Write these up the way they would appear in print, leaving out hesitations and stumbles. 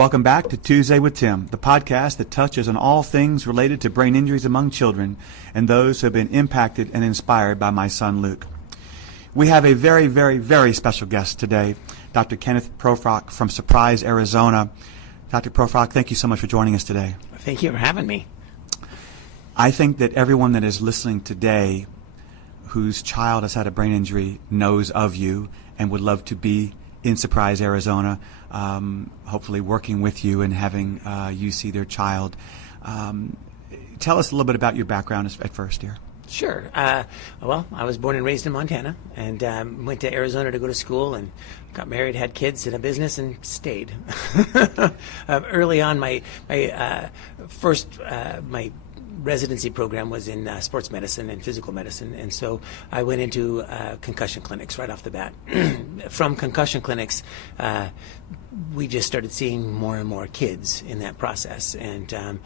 Welcome back to Tuesday with Tim, the podcast that touches on all things related to brain injuries among children and those who have been impacted and inspired by my son Luke. We have a very, very, very special guest today, Dr. Kenneth Proefrock from Surprise, Arizona. Dr. Proefrock, thank you so much for joining us today. Thank you for having me. I think that everyone that is listening today whose child has had a brain injury knows of you and would love to be in Surprise, Arizona, hopefully working with you and having you see their child. Tell us a little bit about your background at first here. Sure. Well, I was born and raised in Montana and went to Arizona to go to school and got married, had kids, and a business, and stayed. Early on, my residency program was in sports medicine and physical medicine, and so I went into concussion clinics right off the bat. From concussion clinics, we just started seeing more and more kids in that process, and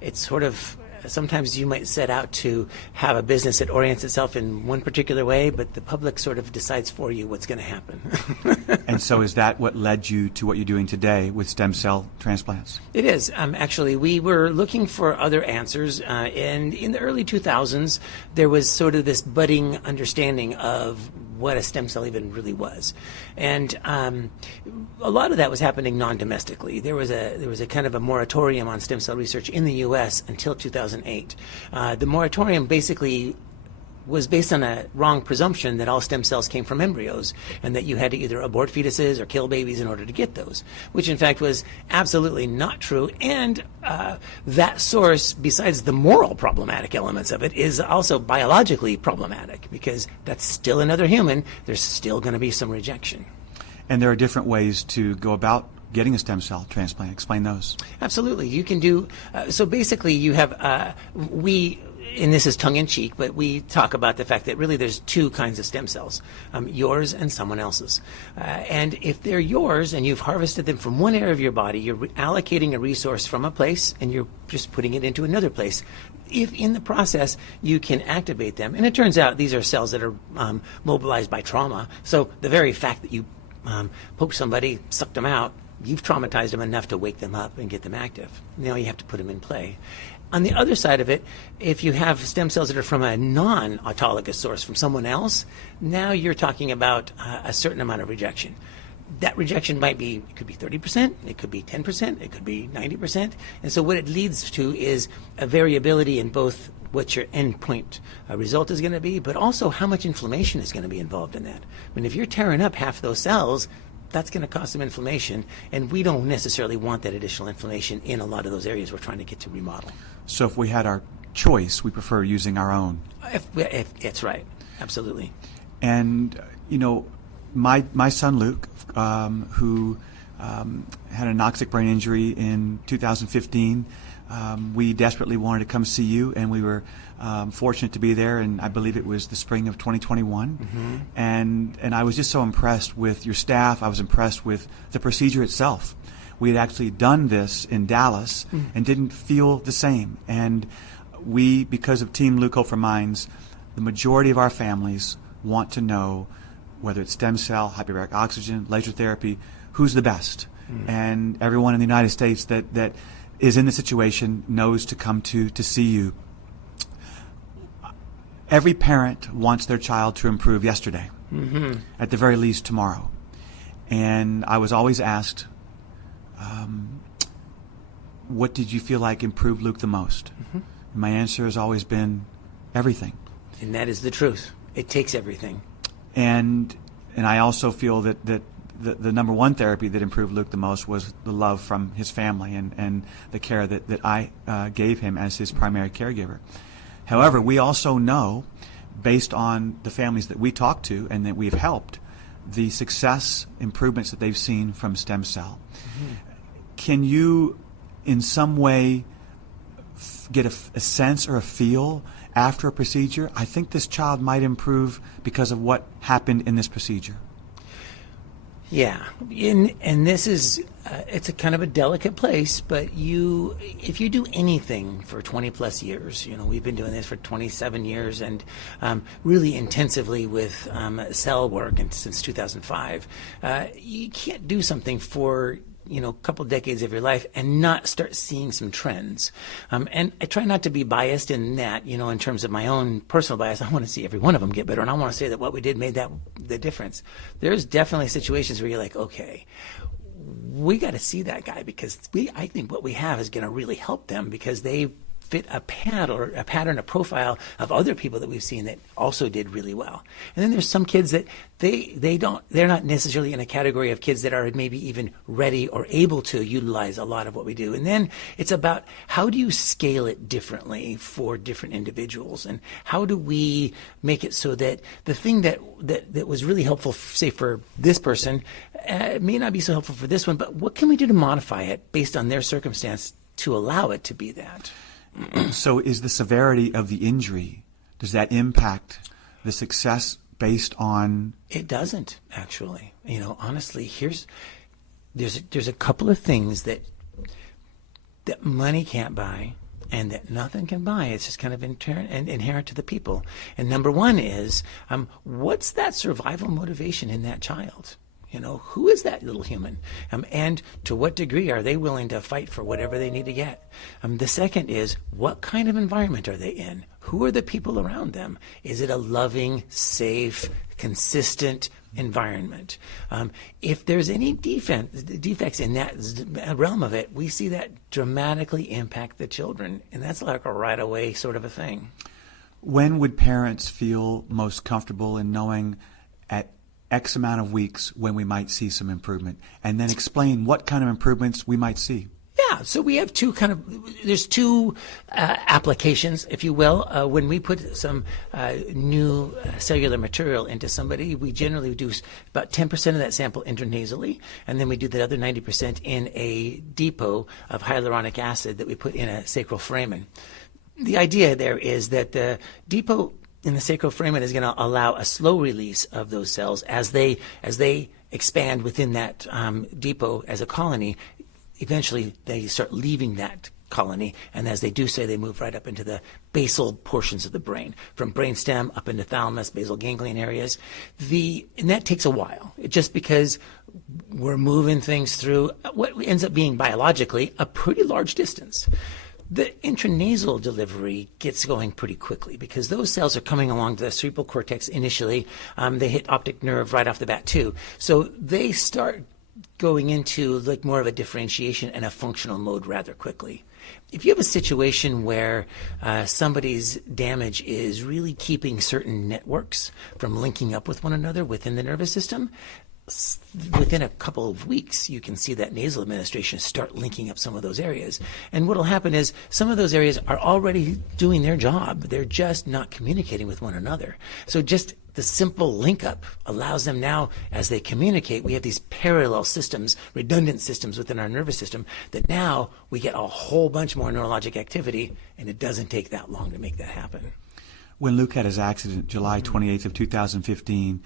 it's sort of, sometimes you might set out to have a business that orients itself in one particular way, but the public sort of decides for you what's going to happen. And so is that what led you to what you're doing today with stem cell transplants? It is. Actually, we were looking for other answers, and in the early 2000s, there was sort of this budding understanding of what a stem cell even really was. And a lot of that was happening non-domestically. There was a kind of a moratorium on stem cell research in the U.S. until 2008. The moratorium basically was based on a wrong presumption that all stem cells came from embryos and that you had to either abort fetuses or kill babies in order to get those, which in fact was absolutely not true. And that source, besides the moral problematic elements of it, is also biologically problematic because that's still another human. There's still going to be some rejection. And there are different ways to go about getting a stem cell transplant. Explain those. Absolutely. You can do, so basically you have, and this is tongue-in-cheek, but we talk about the fact that really there's two kinds of stem cells, yours and someone else's. And if they're yours and you've harvested them from one area of your body, you're allocating a resource from a place and you're just putting it into another place. If in the process you can activate them, and it turns out these are cells that are mobilized by trauma, so the very fact that you poke somebody, sucked them out, you've traumatized them enough to wake them up and get them active. Now you have to put them in play. On the other side of it, if you have stem cells that are from a non-autologous source, from someone else, now you're talking about a certain amount of rejection. That rejection might be, it could be 30%, it could be 10%, it could be 90%. And so what it leads to is a variability in both what your endpoint result is going to be, but also how much inflammation is going to be involved in that. I mean, if you're tearing up half those cells, that's going to cause some inflammation, and we don't necessarily want that additional inflammation in a lot of those areas we're trying to get to remodel. So if we had our choice, we prefer using our own. If that's right, absolutely. And, you know, my son Luke, who had an anoxic brain injury in 2015, we desperately wanted to come see you, and we were fortunate to be there, and I believe it was the spring of 2021. Mm-hmm. And I was just so impressed with your staff. I was impressed with the procedure itself. We had actually done this in Dallas and didn't feel the same. And we, because of Team Luke for Minds, the majority of our families want to know whether it's stem cell, hyperbaric oxygen, laser therapy, who's the best. And everyone in the United States that is in the situation knows to come to see you. Every parent wants their child to improve yesterday, at the very least tomorrow. And I was always asked, what did you feel like improved Luke the most? My answer has always been everything. And that is the truth. It takes everything. And I also feel that the number one therapy that improved Luke the most was the love from his family and the care that I gave him as his primary caregiver. However, we also know, based on the families that we talk to and that we've helped, the success improvements that they've seen from stem cell. Can you, in some way, get a sense or a feel after a procedure? I think this child might improve because of what happened in this procedure. Yeah, and this is, it's a kind of a delicate place, but if you do anything for 20 plus years, you know, we've been doing this for 27 years and really intensively with cell work and since 2005, you can't do something for couple decades of your life and not start seeing some trends. And I try not to be biased in that, in terms of my own personal bias. I want to see every one of them get better, and I want to say that what we did made the difference. There's definitely situations where you're like, okay, we got to see that guy, because I think what we have is going to really help them, because they fit a pattern, a profile of other people that we've seen that also did really well. And then there's some kids that they're not necessarily in a category of kids that are maybe even ready or able to utilize a lot of what we do. And then it's about, how do you scale it differently for different individuals, and how do we make it so that the thing that was really helpful, say for this person, may not be so helpful for this one, but what can we do to modify it based on their circumstance to allow it to be that? So is the severity of the injury, does that impact the success based on? It doesn't, actually. Honestly, there's a couple of things that money can't buy and that nothing can buy. It's just kind of inherent to the people. And number one is, what's that survival motivation in that child? Who is that little human? And to what degree are they willing to fight for whatever they need to get? The second is, what kind of environment are they in? Who are the people around them? Is it a loving, safe, consistent environment? If there's any defects in that realm of it, we see that dramatically impact the children. And that's like a right away sort of a thing. When would parents feel most comfortable in knowing at X amount of weeks when we might see some improvement, and then explain what kind of improvements we might see? Yeah, so we have there's two applications, if you will. When we put some new cellular material into somebody, we generally do about 10% of that sample intranasally, and then we do the other 90% in a depot of hyaluronic acid that we put in a sacral foramen. The idea there is that the depot in the sacral foramen is going to allow a slow release of those cells as they expand within that depot as a colony. Eventually, they start leaving that colony, and as they do so, they move right up into the basal portions of the brain, from brainstem up into thalamus, basal ganglion areas. And that takes a while, just because we're moving things through what ends up being biologically a pretty large distance. The intranasal delivery gets going pretty quickly, because those cells are coming along the cerebral cortex initially. They hit optic nerve right off the bat too. So they start going into like more of a differentiation and a functional mode rather quickly. If you have a situation where somebody's damage is really keeping certain networks from linking up with one another within the nervous system, within a couple of weeks, you can see that nasal administration start linking up some of those areas. And what will happen is some of those areas are already doing their job. They're just not communicating with one another. So just the simple link up allows them now, as they communicate, we have these parallel systems, redundant systems within our nervous system, that now we get a whole bunch more neurologic activity, and it doesn't take that long to make that happen. When Luke had his accident, July 28th of 2015,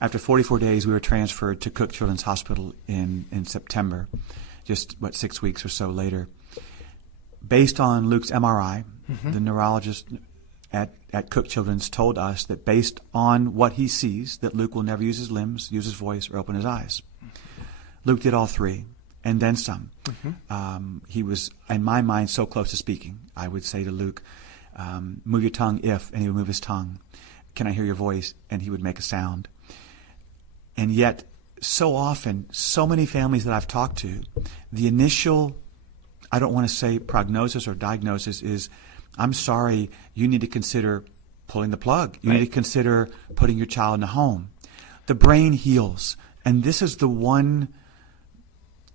after 44 days, we were transferred to Cook Children's Hospital in September, just, 6 weeks or so later. Based on Luke's MRI, the neurologist at Cook Children's told us that based on what he sees, that Luke will never use his limbs, use his voice, or open his eyes. Luke did all three, and then some. He was, in my mind, so close to speaking. I would say to Luke, move your tongue if, and he would move his tongue. Can I hear your voice? And he would make a sound. And yet, so often, so many families that I've talked to, the initial, I don't want to say prognosis or diagnosis, is, I'm sorry, you need to consider pulling the plug. You need to consider putting your child in a home. The brain heals. And this is the one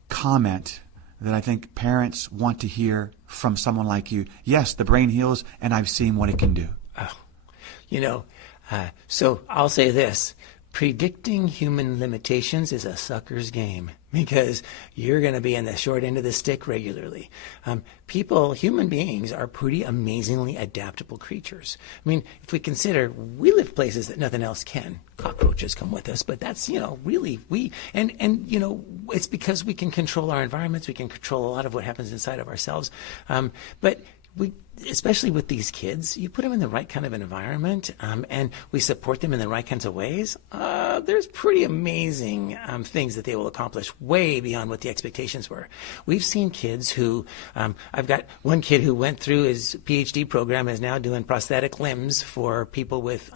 comment that I think parents want to hear from someone like you. Yes, the brain heals, and I've seen what it can do. So I'll say this. Predicting human limitations is a sucker's game, because you're going to be in the short end of the stick regularly. Human beings are pretty amazingly adaptable creatures. I mean, if we consider, we live places that nothing else can. Cockroaches come with us, but that's, really, it's because we can control our environments, we can control a lot of what happens inside of ourselves. But especially with these kids, you put them in the right kind of environment, and we support them in the right kinds of ways, there's pretty amazing things that they will accomplish way beyond what the expectations were. We've seen kids who, I've got one kid who went through his PhD program, is now doing prosthetic limbs for people with,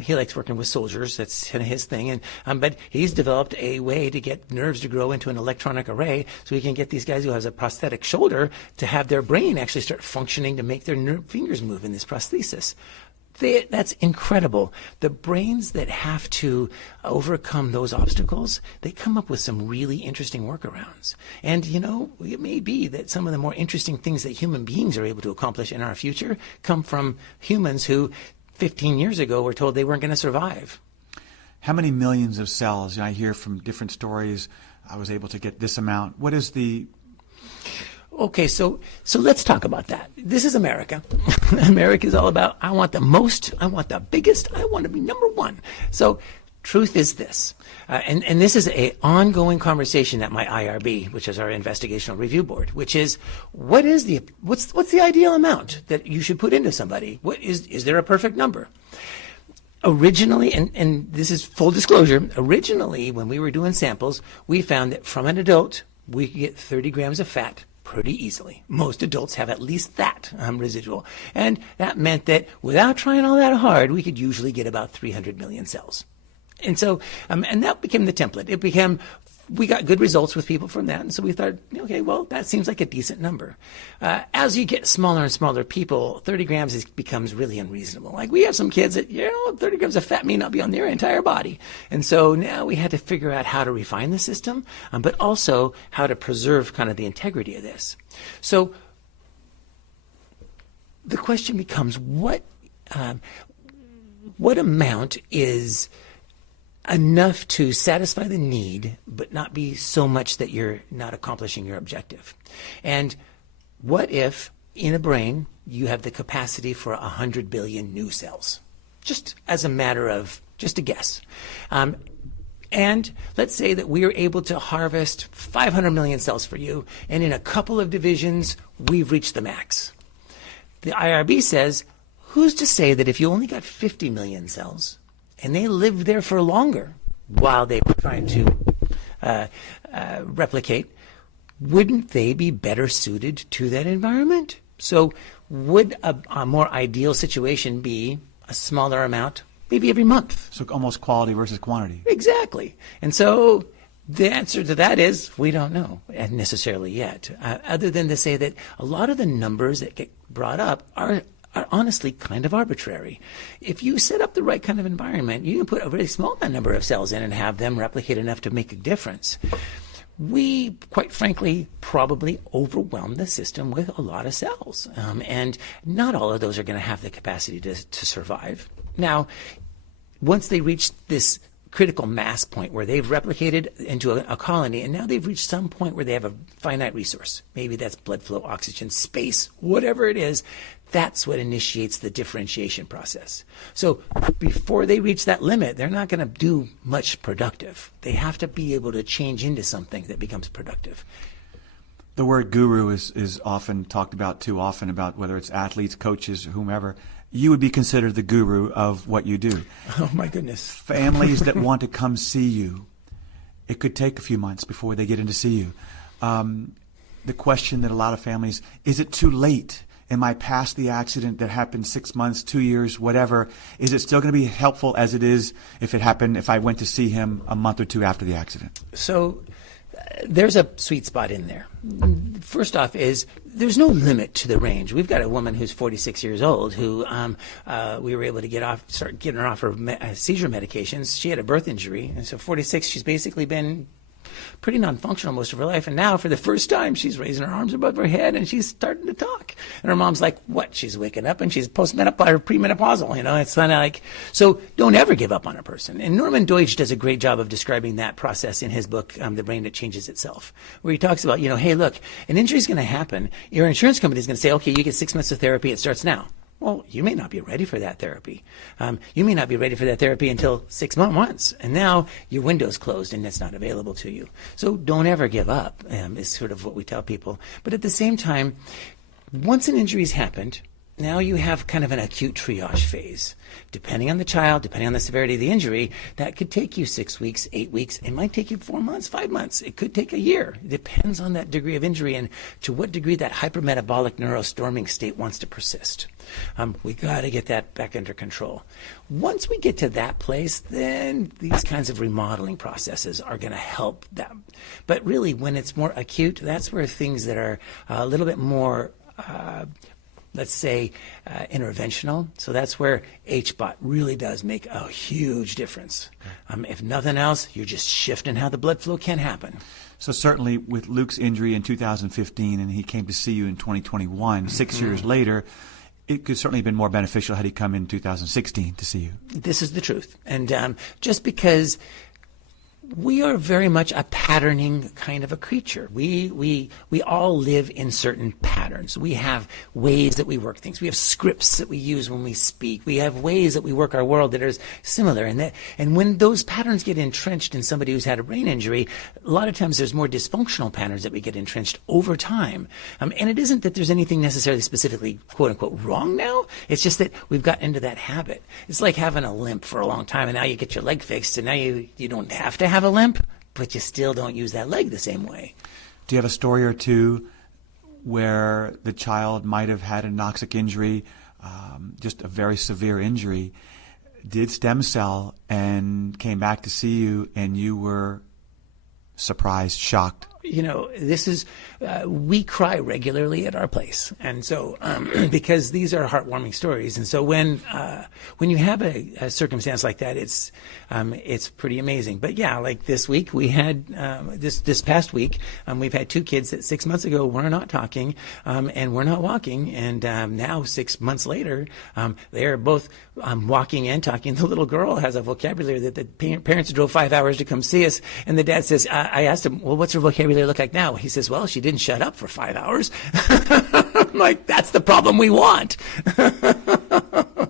he likes working with soldiers, that's kind of his thing, and but he's developed a way to get nerves to grow into an electronic array so he can get these guys who has a prosthetic shoulder to have their brain actually start functioning to make their fingers move in this prosthesis. That's incredible. The brains that have to overcome those obstacles, they come up with some really interesting workarounds. And, it may be that some of the more interesting things that human beings are able to accomplish in our future come from humans who 15 years ago were told they weren't going to survive. How many millions of cells? I hear from different stories, I was able to get this amount. What is the... Okay, so let's talk about that. This is America. America is all about, I want the most, I want the biggest, I want to be number one. So truth is this, and this is an ongoing conversation at my IRB, which is our investigational review board, which is, what's the ideal amount that you should put into somebody? Is there a perfect number? Originally, and this is full disclosure, originally when we were doing samples, we found that from an adult, we could get 30 grams of fat pretty easily. Most adults have at least that residual. And that meant that without trying all that hard, we could usually get about 300 million cells. And so, and that became the template. We got good results with people from that. And so we thought, okay, well, that seems like a decent number. As you get smaller and smaller people, 30 grams becomes really unreasonable. Like we have some kids that, 30 grams of fat may not be on their entire body. And so now we had to figure out how to refine the system, but also how to preserve kind of the integrity of this. So the question becomes, what amount is enough to satisfy the need, but not be so much that you're not accomplishing your objective? And what if in a brain you have the capacity for 100 billion new cells? Just as a matter of, just a guess. And let's say that we are able to harvest 500 million cells for you, and in a couple of divisions, we've reached the max. The IRB says, who's to say that if you only got 50 million cells, and they lived there for longer while they were trying to replicate, wouldn't they be better suited to that environment? So would a more ideal situation be a smaller amount, maybe every month? So almost quality versus quantity. Exactly. And so the answer to that is we don't know necessarily yet, other than to say that a lot of the numbers that get brought up are honestly kind of arbitrary. If you set up the right kind of environment, you can put a really small number of cells in and have them replicate enough to make a difference. We, quite frankly, probably overwhelm the system with a lot of cells. And not all of those are going to have the capacity to survive. Now, once they reach this critical mass point where they've replicated into a colony, and now they've reached some point where they have a finite resource. Maybe that's blood flow, oxygen, space, whatever it is. That's what initiates the differentiation process. So before they reach that limit, they're not going to do much productive. They have to be able to change into something that becomes productive. The word guru is often talked about too often, about whether it's athletes, coaches, whomever. You would be considered the guru of what you do. Oh, my goodness. Families that want to come see you, it could take a few months before they get in to see you. The question that a lot of families, is it too late? Am I past the accident that happened 6 months, 2 years, whatever? Is it still going to be helpful as it is if I went to see him a month or two after the accident? So there's a sweet spot in there. First off is there's no limit to the range. We've got a woman who's 46 years old who we were able to start getting her off her seizure medications. She had a birth injury, and so 46, she's basically been pretty non-functional most of her life, and now for the first time she's raising her arms above her head and she's starting to talk, and her mom's like, what? She's waking up and she's premenopausal, it's kind of like, so don't ever give up on a person. And Norman Deutsch does a great job of describing that process in his book, The Brain That Changes Itself, where he talks about, hey, look, an injury is going to happen. Your insurance company is going to say, okay, you get 6 months of therapy, it starts now. Well, you may not be ready for that therapy. You may not be ready for that therapy until 6 months. And now your window's closed and it's not available to you. So don't ever give up, is sort of what we tell people. But at the same time, Once an injury's happened, now you have kind of an acute triage phase. Depending on the child, depending on the severity of the injury, that could take you 6 weeks, 8 weeks. It might take you 4 months, 5 months. It could take a year. It depends on that degree of injury and to what degree that hypermetabolic neurostorming state wants to persist. We got to get that back under control. Once we get to that place, then these kinds of remodeling processes are going to help them. But really, when it's more acute, that's where things that are a little bit more let's say, interventional. So that's where HBOT really does make a huge difference. If nothing else, you're just shifting how the blood flow can happen. So certainly with Luke's injury in 2015 and he came to see you in 2021, 6 years later, it could certainly have been more beneficial had he come in 2016 to see you. This is the truth. And just because we are very much a patterning kind of a creature. We all live in certain patterns. We have ways that we work things. We have scripts that we use when we speak. We have ways that we work our world that are similar. And when those patterns get entrenched in somebody who's had a brain injury, a lot of times there's more dysfunctional patterns that we get entrenched over time. And it isn't that there's anything necessarily specifically quote unquote wrong now. It's just that we've gotten into that habit. It's like having a limp for a long time and now you get your leg fixed and now you don't have to have a limp, but you still don't use that leg the same way. Do you have a story or two where the child might have had a anoxic injury, just a very severe injury, did stem cell and came back to see you and you were surprised, shocked? You know, this is, we cry regularly at our place. And so, because these are heartwarming stories. And so when you have a circumstance like that, it's pretty amazing. But yeah, like this week we had, this past week, we've had 2 kids that 6 months ago were not talking, and were not walking. And, now 6 months later, they're both, walking and talking. The little girl has a vocabulary that the parents drove 5 hours to come see us. And the dad says, I asked him, well, what's her vocabulary look like now? He says, well, she didn't shut up for 5 hours. I'm like, that's the problem we want.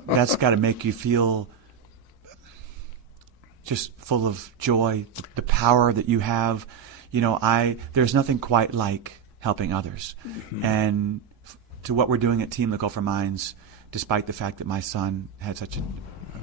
That's got to make you feel just full of joy, the power that you have. You know, there's nothing quite like helping others. Mm-hmm. And to what we're doing at Team Look Out for Minds, despite the fact that my son had such a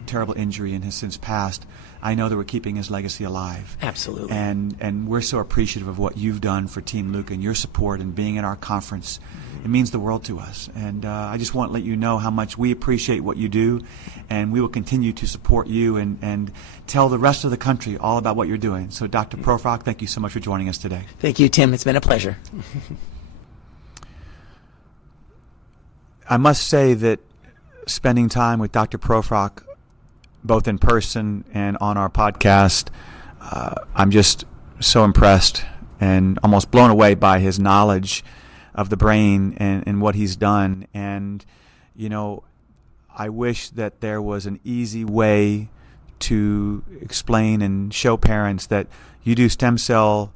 terrible injury and has since passed, I know that we're keeping his legacy alive. Absolutely. And we're so appreciative of what you've done for Team Luke and your support and being at our conference. It means the world to us. And I just want to let you know how much we appreciate what you do, and we will continue to support you and tell the rest of the country all about what you're doing. So Dr. Proefrock, thank you so much for joining us today. Thank you, Tim. It's been a pleasure. I must say that spending time with Dr. Proefrock, both in person and on our podcast, I'm just so impressed and almost blown away by his knowledge of the brain and what he's done. And, you know, I wish that there was an easy way to explain and show parents that you do stem cell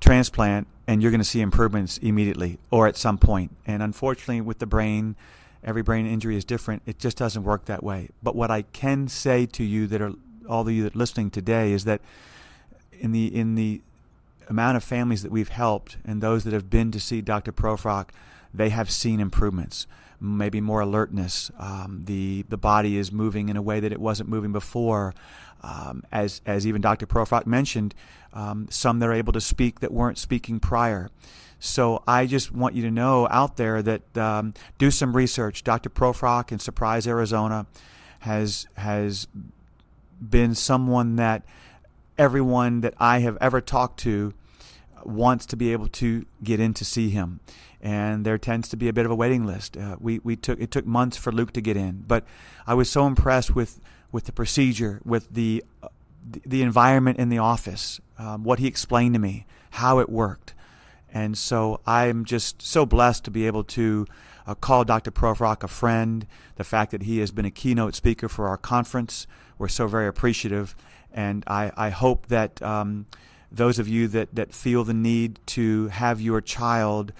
transplant and you're going to see improvements immediately or at some point. And unfortunately, with the brain, every brain injury is different. It just doesn't work that way. But what I can say to you that are all of you that are listening today is that in the amount of families that we've helped and those that have been to see Dr. Proefrock, they have seen improvements, maybe more alertness. The body is moving in a way that it wasn't moving before. As even Dr. Proefrock mentioned, some that are able to speak that weren't speaking prior. So I just want you to know out there that do some research. Dr. Proefrock in Surprise, Arizona has been someone that everyone that I have ever talked to wants to be able to get in to see him. And there tends to be a bit of a waiting list. It took months for Luke to get in, but I was so impressed with the procedure, with the environment in the office, what he explained to me, how it worked. And so I'm just so blessed to be able to call Dr. Proefrock a friend. The fact that he has been a keynote speaker for our conference, we're so very appreciative. And I hope that those of you that feel the need to have your child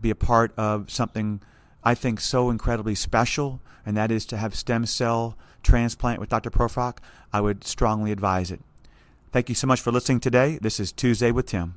be a part of something I think so incredibly special, and that is to have stem cell transplant with Dr. Proefrock, I would strongly advise it. Thank you so much for listening today. This is Tuesday with Tim.